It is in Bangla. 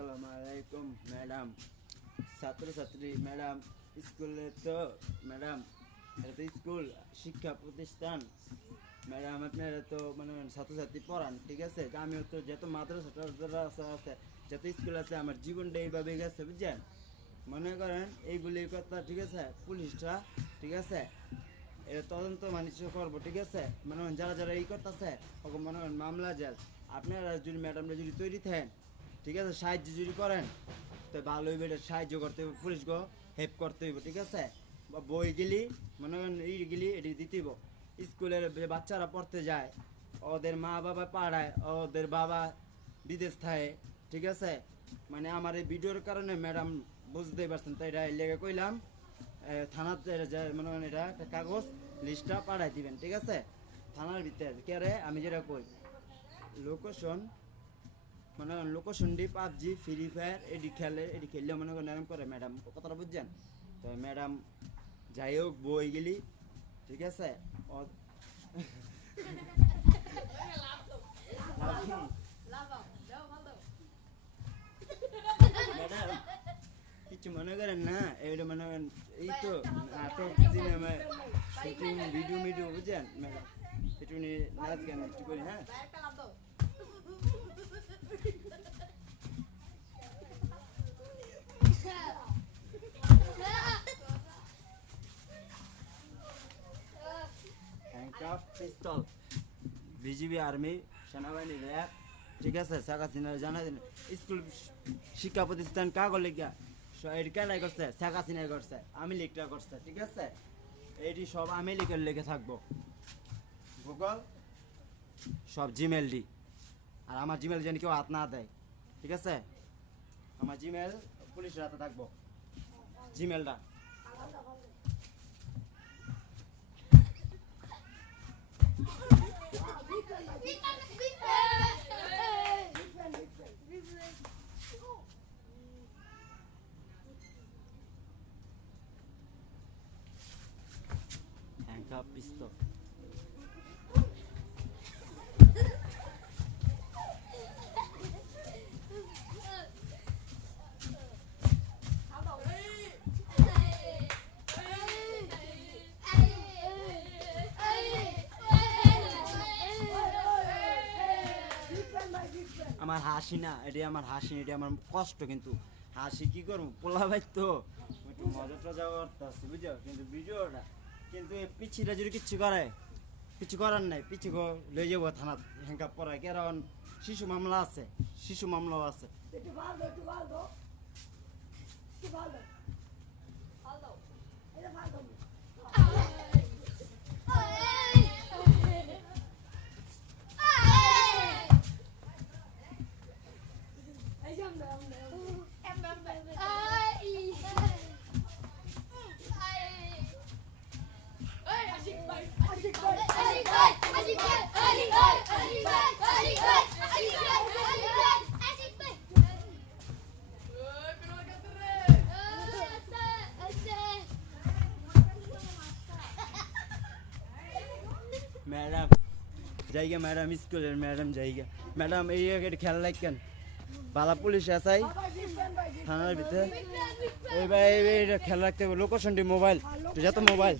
আসসালামু আলাইকুম ম্যাডাম। ছাত্রছাত্রী ম্যাডাম, স্কুলে তো ম্যাডাম, এটা তো স্কুল শিক্ষা প্রতিষ্ঠান ম্যাডাম। আপনারা তো মানে ছাত্রছাত্রী পড়ান, ঠিক আছে? আমিও তো যত মাদ্রাসা আছে, যত স্কুল আছে, আমার জীবনটা এইভাবে গেছে, বুঝছেন? মনে করেন এইগুলি কথা, ঠিক আছে? পুলিশরা, ঠিক আছে, এটা তদন্ত মানুষ করবো, ঠিক আছে? মনে করেন যারা যারা এই করতেছে মনে করেন মামলা জেল। আপনারা যদি ম্যাডামরা যদি তৈরি থাকেন, ঠিক আছে, সাহায্য যদি করেন তো ভালো হইবে। এটা সাহায্য করতে হইব, পুলিশ গো হেল্প করতে হইব, ঠিক আছে? বা বই গেলি মনে করেন গেলি এটি দিতে হইব। স্কুলের যে বাচ্চারা পড়তে যায়, ওদের মা বাবা পাড়ায়, ওদের বাবা বিদেশ থাকে, ঠিক আছে? মানে আমার এই ভিডিওর কারণে ম্যাডাম বুঝতেই পারছেন, তাই এটা লেগে কইলাম থানাতে মনে করেন এটা একটা কাগজ লিস্টটা পাঠাই দিবেন, ঠিক আছে? থানার ভিতরে কে আমি যেটা কই লোকেশন, মনে করেন location D PUBG free fire এটি খেললে মনে করেন এরকম করে ম্যাডাম, কথাটা বুঝছেন? তো ম্যাডাম যাই হোক বই গেলি, ঠিক আছে? ম্যাডাম কিছু মনে করেন না, এইটা মনে করেন এই তো নাটক সিনেমা শুটিং ভিডিও বুঝছেন ম্যাডাম? একটু নাচ গান একটু করি, হ্যাঁ? পিস্তল বিজিবি আর্মি সেনাবাহিনী র্যাব, ঠিক আছে? শেখ হাসিনা জানা দিন স্কুল শিক্ষা প্রতিষ্ঠান কাগজ লেখা কেনাই করছে, শেখ হাসিনাই করছে, আমি লিখটা করছে, ঠিক আছে? এইটি সব আমি লিখে থাকবো। গুগল সব জিমেল ডি, আর আমার জিমেল যেন কেউ হাত না দেয়, ঠিক আছে? আমার জিমেল পুলিশের হাতে থাকবো, জিমেলটা। পিস্তল আমার হাসি না, এটি আমার হাসি, এটি আমার কষ্ট, কিন্তু হাসি কি করবো, পোলা ভাই তো একটু মজা টজা করতে আসছি, বুঝছো? কিন্তু ভিডিওটা কিন্তু পিছিটা যদি কিচ্ছু করে, কিছু করার নাই, পিছি লয়ে যাবো থানা হ্যাঙ্কাপ পড়ায়, কারণ শিশু মামলা আছে, শিশু মামলাও আছে। ম্যাডাম জায়গা, ম্যাডাম স্কুলের ম্যাডাম জায়গা, ম্যাডাম এই খেয়াল রাখেন, বালা পুলিশ আসাই থানার ভিতরে, এই ভাই খেয়াল রাখতে হবে। লোকেশনটি মোবাইল, যত মোবাইল